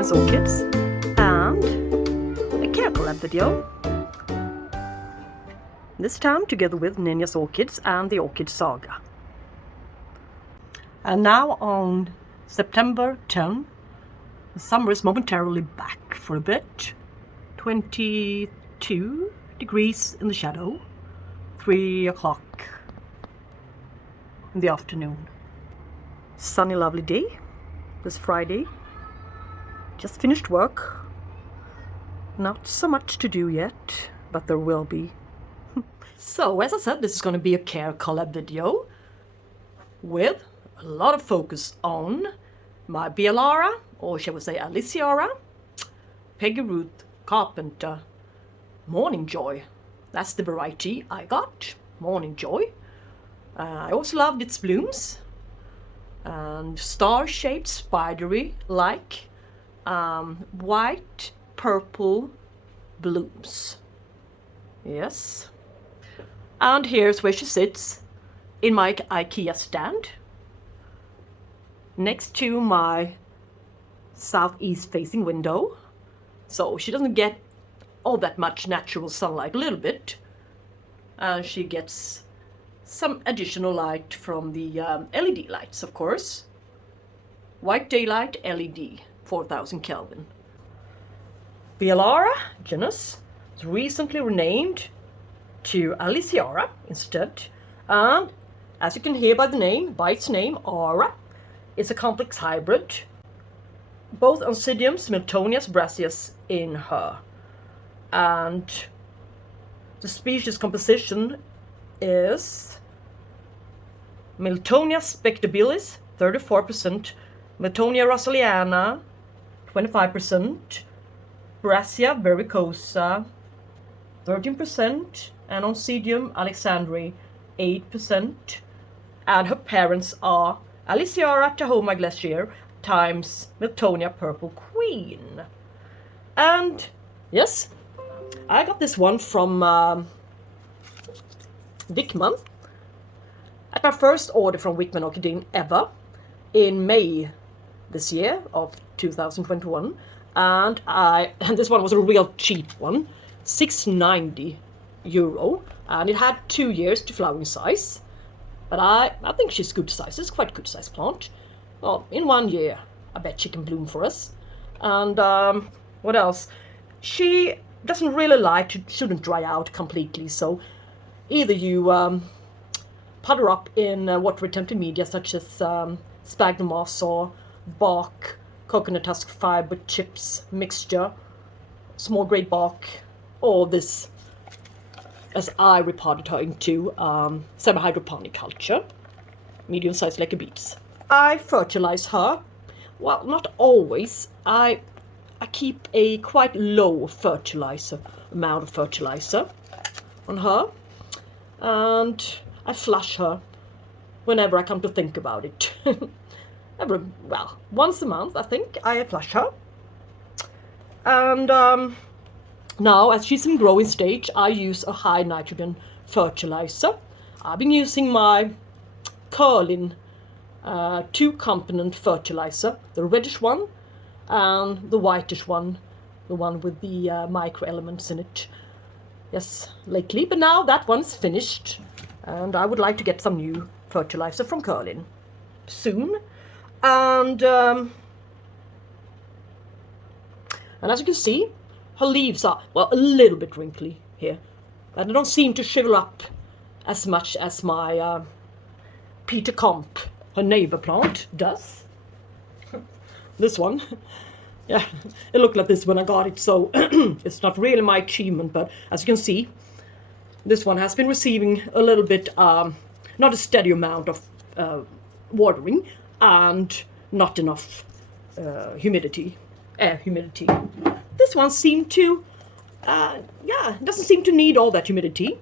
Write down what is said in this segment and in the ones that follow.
Lauren's Orchids and a care collab video. This time together with Ninja's Orchids and the Orchid Saga. And now on September 10, the summer is momentarily back for a bit. 22 degrees in the shadow, 3 o'clock in the afternoon. Sunny, lovely day this Friday. Just finished work. Not so much to do yet, but there will be. So, as I said, this is going to be a care collab video with a lot of focus on my Beallara, or shall we say Aliceara, Peggy Ruth Carpenter, Morning Joy. That's the variety I got, Morning Joy. I also loved its blooms and star-shaped spidery like white purple blooms. Yes. And here's where she sits in my IKEA stand next to my southeast facing window, so she doesn't get all that much natural sunlight, a little bit, and she gets some additional light from the LED lights, of course. White daylight LED, 4000 Kelvin. Beallara genus was recently renamed to Aliceara instead, and as you can hear by its name, Ara, it's a complex hybrid, both Oncidiums, Miltonias, Brassias in her, and the species composition is Miltonia spectabilis 34%, Miltonia russelliana 25%, Brassia vericosa 13%, and Oncidium alexandri 8%, and her parents are Aliceara tahoma glacier times Miltonia purple queen. And yes, I got this one from Wichmann at my first order from Wichmann Orchideen ever in May this year of 2021, and this one was a real cheap one, €690, and it had 2 years to flowering size. But I think she's good size. It's quite a good size plant. Well, in 1 year, I bet she can bloom for us. And what else? She doesn't really shouldn't dry out completely. So either you put her up in water-retentive media such as sphagnum moss or bark, coconut husk fiber chips mixture, small grade bark, or this, as I repotted her into semi-hydroponic culture, medium-sized lecker beets. I fertilize her. Well, not always. I keep a quite low amount of fertilizer on her, and I flush her whenever I come to think about it. Once a month, I think, I flush her. And now, as she's in growing stage, I use a high nitrogen fertilizer. I've been using my Curlin 2-component fertilizer, the reddish one and the whitish one, the one with the micro elements in it. Yes, lately, but now that one's finished, and I would like to get some new fertilizer from Curlin soon. And as you can see, her leaves are, well, a little bit wrinkly here, but they don't seem to shrivel up as much as my Peter Komp, her neighbor plant, does. This one, yeah, it looked like this when I got it, so it's not really my achievement, but as you can see, this one has been receiving a little bit, not a steady amount of watering, and not enough air humidity. This one seemed to, doesn't seem to need all that humidity,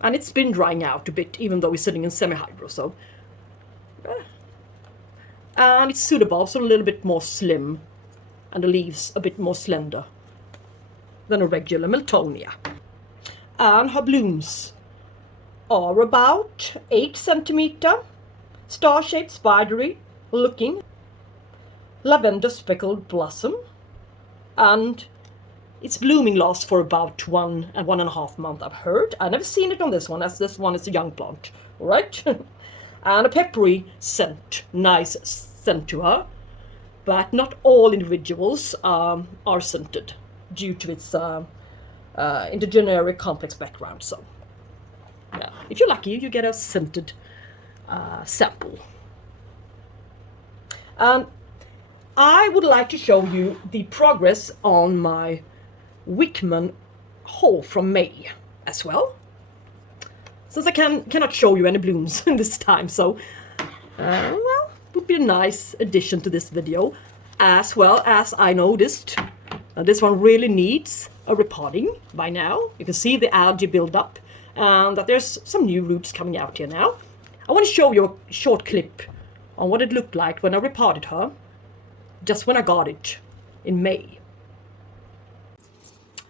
and it's been drying out a bit, even though it's sitting in semi-hydro, so. And it's suitable, so a little bit more slim, and the leaves a bit more slender than a regular Miltonia. And her blooms are about 8 centimeter, star-shaped, spidery looking, lavender speckled blossom, and its blooming lasts for about 1.5 months, I've heard. I've never seen it on this one, as this one is a young plant, all right? And a peppery scent, nice scent to her, but not all individuals are scented due to its intergeneric complex background. So, yeah, if you're lucky, you get a scented sample. And I would like to show you the progress on my Wichmann haul from May as well, since I cannot show you any blooms this time. So, well, it would be a nice addition to this video, as well as I noticed this one really needs a repotting by now. You can see the algae build up, and that there's some new roots coming out here now. I want to show you a short clip on what it looked like when I repotted her, just when I got it in May.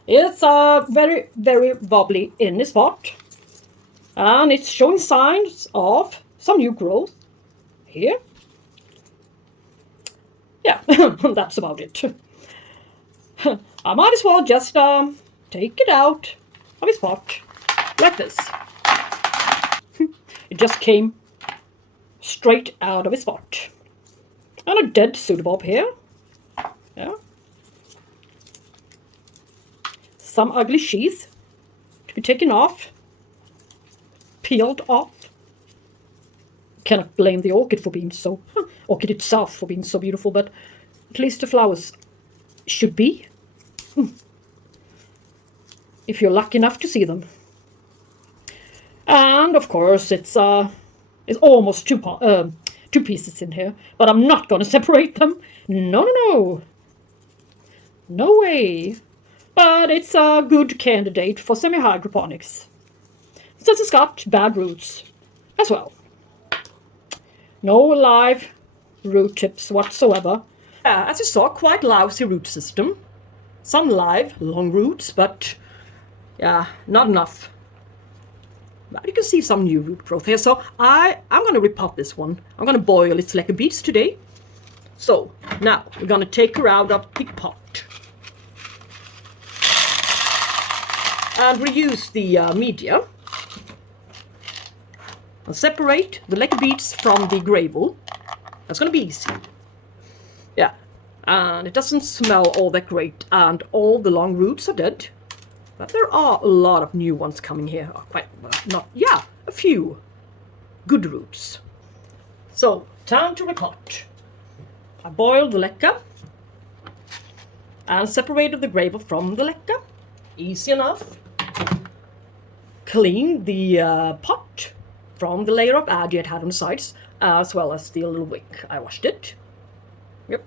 It's very, very wobbly in this pot, and it's showing signs of some new growth here. Yeah, that's about it. I might as well just take it out of its pot like this. It just came straight out of its pot. And a dead pseudobulb here. Yeah. Some ugly sheath to be taken off, peeled off. Cannot blame the orchid for being so, orchid itself for being so beautiful, but at least the flowers should be, if you're lucky enough to see them. And of course it's almost two pieces in here, but I'm not going to separate them. No, no way. But it's a good candidate for semi-hydroponics, since it's got bad roots as well. No live root tips whatsoever. As you saw, quite lousy root system. Some live, long roots, but yeah, not enough. But you can see some new root growth here. So I'm going to repot this one. I'm going to boil its lecker beads today. So now we're going to take her out of the pot and reuse the media. I'll separate the lecker beads from the gravel. That's going to be easy. Yeah, and it doesn't smell all that great, and all the long roots are dead. But there are a lot of new ones coming here. Quite, not, yeah, a few good roots. So, time to repot. I boiled the lecker and separated the gravel from the lecker. Easy enough. Cleaned the pot from the layer of algae it had on the sides, as well as the little wick. I washed it. Yep.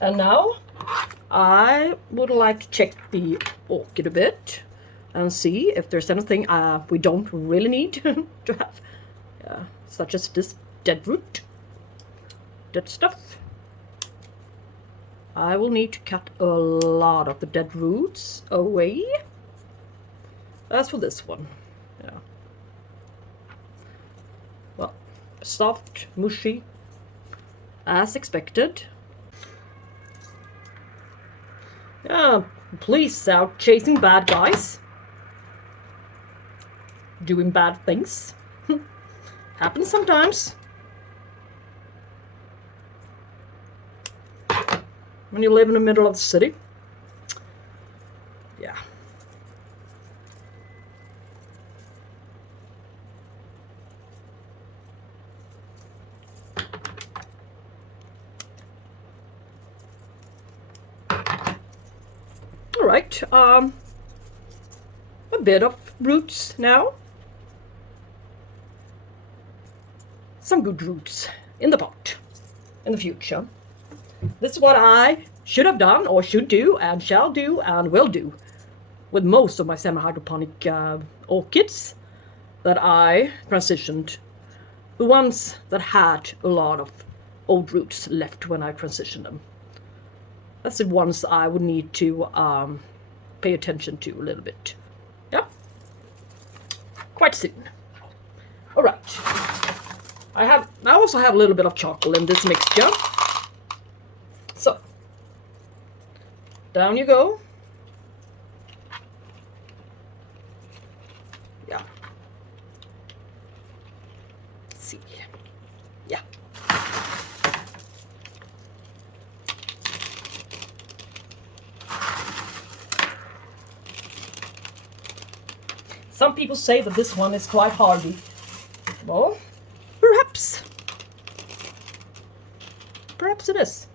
And now I would like to check the orchid a bit and see if there's anything we don't really need to have, such as this dead root, dead stuff. I will need to cut a lot of the dead roots away. As for this one, yeah. Well, soft, mushy, as expected. Yeah, police out chasing bad guys. Doing bad things. Happens sometimes. When you live in the middle of the city. Yeah. All right, a bit of roots now. Some good roots in the pot in the future. This is what I should have done, or should do, and shall do, and will do with most of my semi-hydroponic orchids that I transitioned. The ones that had a lot of old roots left when I transitioned them. That's the ones I would need to pay attention to a little bit. Yeah? Quite soon. All right. I also have a little bit of charcoal in this mixture. down you go. Yeah. Let's see. Yeah. Some people say that this one is quite hardy. Well, perhaps. Perhaps it is.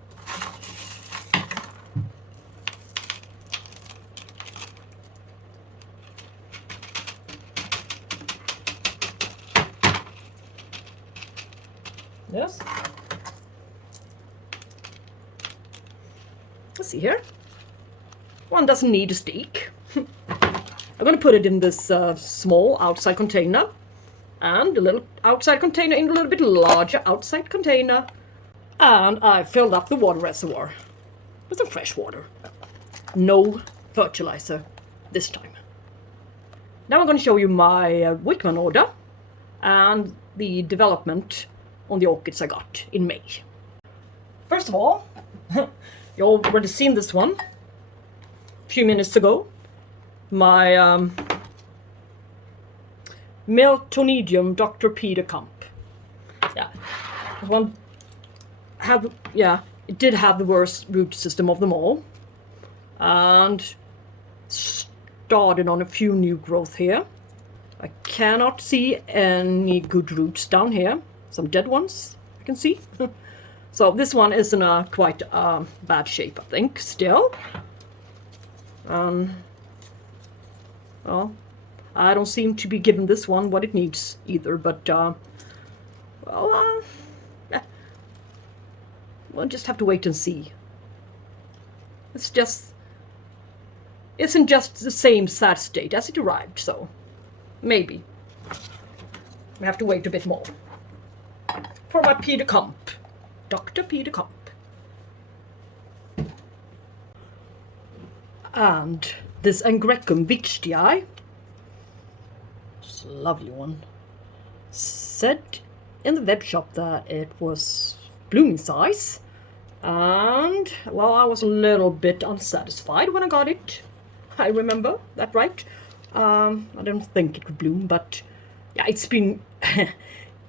Yes. Let's see here. One doesn't need a stick. I'm going to put it in this small outside container and a little outside container in a little bit larger outside container. And I filled up the water reservoir with some fresh water. No fertilizer this time. Now I'm going to show you my Wichmann order and the development on the orchids I got in May. First of all, you already seen this one a few minutes ago. My Miltonidium Dr. Peter Komp. Yeah, this one had, yeah, it did have the worst root system of them all, and started on a few new growth here. I cannot see any good roots down here. Some dead ones I can see. So this one is in a quite bad shape, I think, still. Well, I don't seem to be giving this one what it needs either, but, yeah. We'll just have to wait and see. It's just, isn't just the same sad state as it arrived, so maybe. We have to wait a bit more. For my Peter Komp, Dr. Peter Komp. And this Angraecum Veitchii, it's a lovely one, said in the web shop that it was blooming size, and well, I was a little bit unsatisfied when I got it. I remember that right. I didn't think it could bloom, but yeah, it's been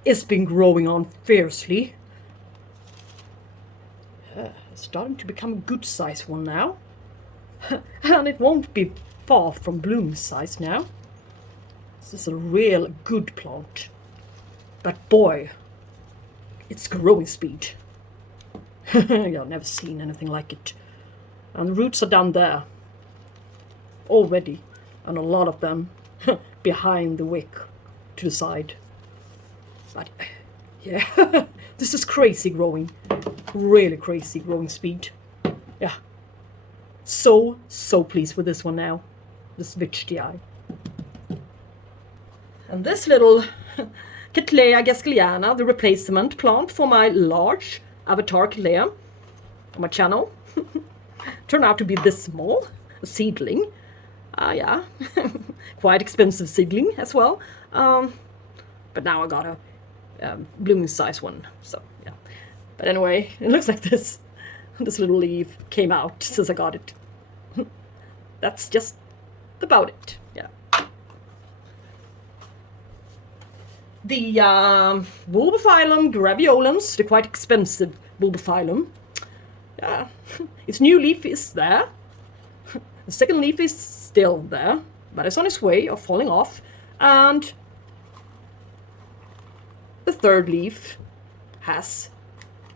it's been growing on fiercely. It's starting to become a good size one now. And it won't be far from bloom size now. This is a real good plant. But boy, it's growing speed. I've never seen anything like it. And the roots are down there already, and a lot of them behind the wick to the side. But yeah, this is crazy growing. Really crazy growing speed. Yeah. So pleased with this one now. This Veitchii. And this little Cattleya Gaskelliana, the replacement plant for my large avatar Cattleya on my channel, turned out to be this small, a seedling. Yeah, quite expensive seedling as well. But now I got a blooming size one, so yeah. But anyway, it looks like this. This little leaf came out since I got it. That's just about it, yeah. The Bulbophyllum Graveolens, the quite expensive Bulbophyllum. Yeah, its new leaf is there. The second leaf is still there, but it's on its way of falling off. And the third leaf has,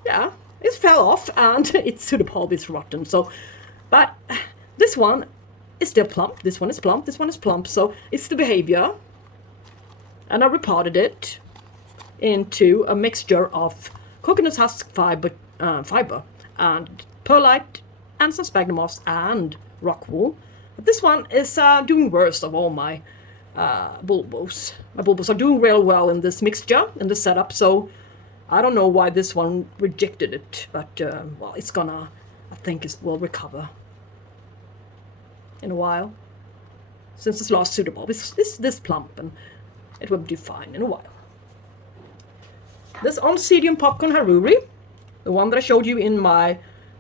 yeah, it fell off and its pseudopulp is rotten. So, but this one is still plump. This one is plump. This one is plump. So it's the behavior. And I repotted it into a mixture of coconut husk fiber and perlite and some sphagnum moss and rock wool. But this one is doing worst of all my bulbos. My bulbos are doing real well in this mixture, in this setup. So I don't know why this one rejected it, but well, it's gonna, I think it will recover in a while. Since it's last pseudobulb, it's this plump, and it will do fine in a while. This Ionicidium popcorn Haruri, the one that I showed you in my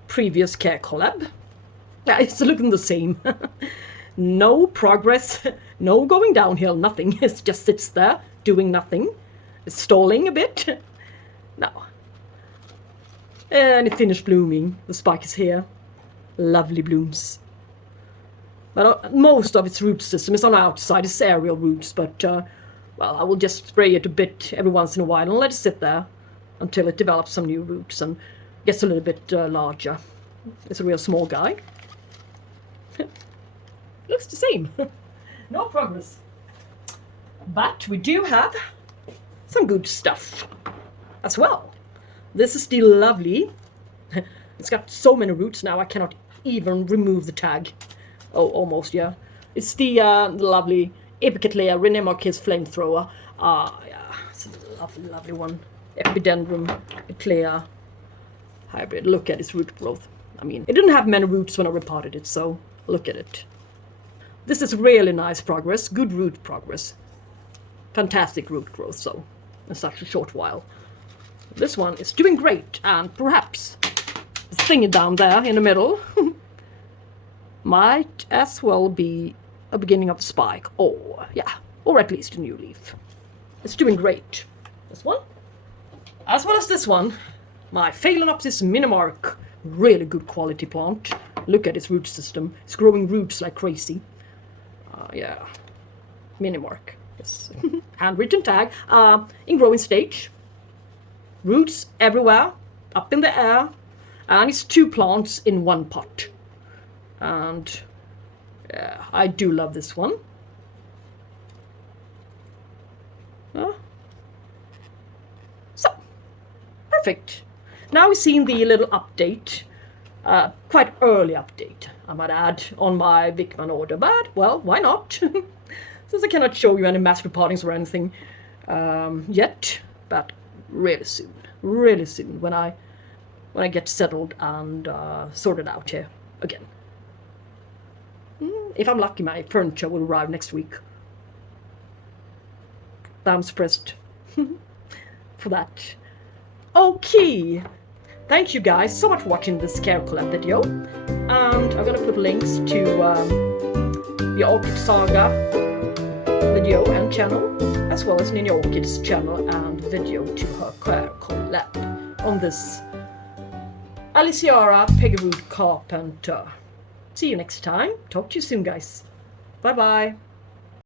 previous care collab, Yeah, it's looking the same. No progress, no going downhill, nothing. It just sits there doing nothing. It's stalling a bit. No. And it finished blooming. The spike is here. Lovely blooms. But most of its root system is on the outside. It's aerial roots, but well, I will just spray it a bit every once in a while and let it sit there until it develops some new roots and gets a little bit larger. It's a real small guy. Looks the same. No progress. But we do have some good stuff as well. This is still lovely. It's got so many roots now I cannot even remove the tag. Oh, almost, yeah. It's the lovely Epicattleya, Rene Marques flamethrower. Yeah, it's a lovely, lovely one. Epidendrum, Cattleya hybrid. Look at its root growth. I mean, it didn't have many roots when I repotted it, so look at it. This is really nice progress, good root progress. Fantastic root growth, so in such a short while. This one is doing great, and perhaps the thingy down there in the middle might as well be a beginning of a spike, or yeah, or at least a new leaf. It's doing great. This one, as well as this one, my Phalaenopsis Minimark, really good quality plant. Look at its root system. It's growing roots like crazy. Yeah, Minimark. Yes, handwritten tag. In growing stage. Roots everywhere, up in the air, and it's 2 plants in 1 pot. And yeah, I do love this one. So, perfect. Now we've seen the little update, quite early update, I might add, on my Wichmann order, but, well, why not? Since I cannot show you any mass repottings or anything yet, but really soon, when I get settled and sorted out here again. If I'm lucky, my furniture will arrive next week. Thumbs pressed for that. Okay, thank you guys so much for watching this care collab video, and I'm gonna put links to the Orchid Saga video and channel, as well as Nina Orchid's channel and video to her care collab on this Aliceara Peggy Ruth Carpenter. See you next time. Talk to you soon, guys. Bye bye.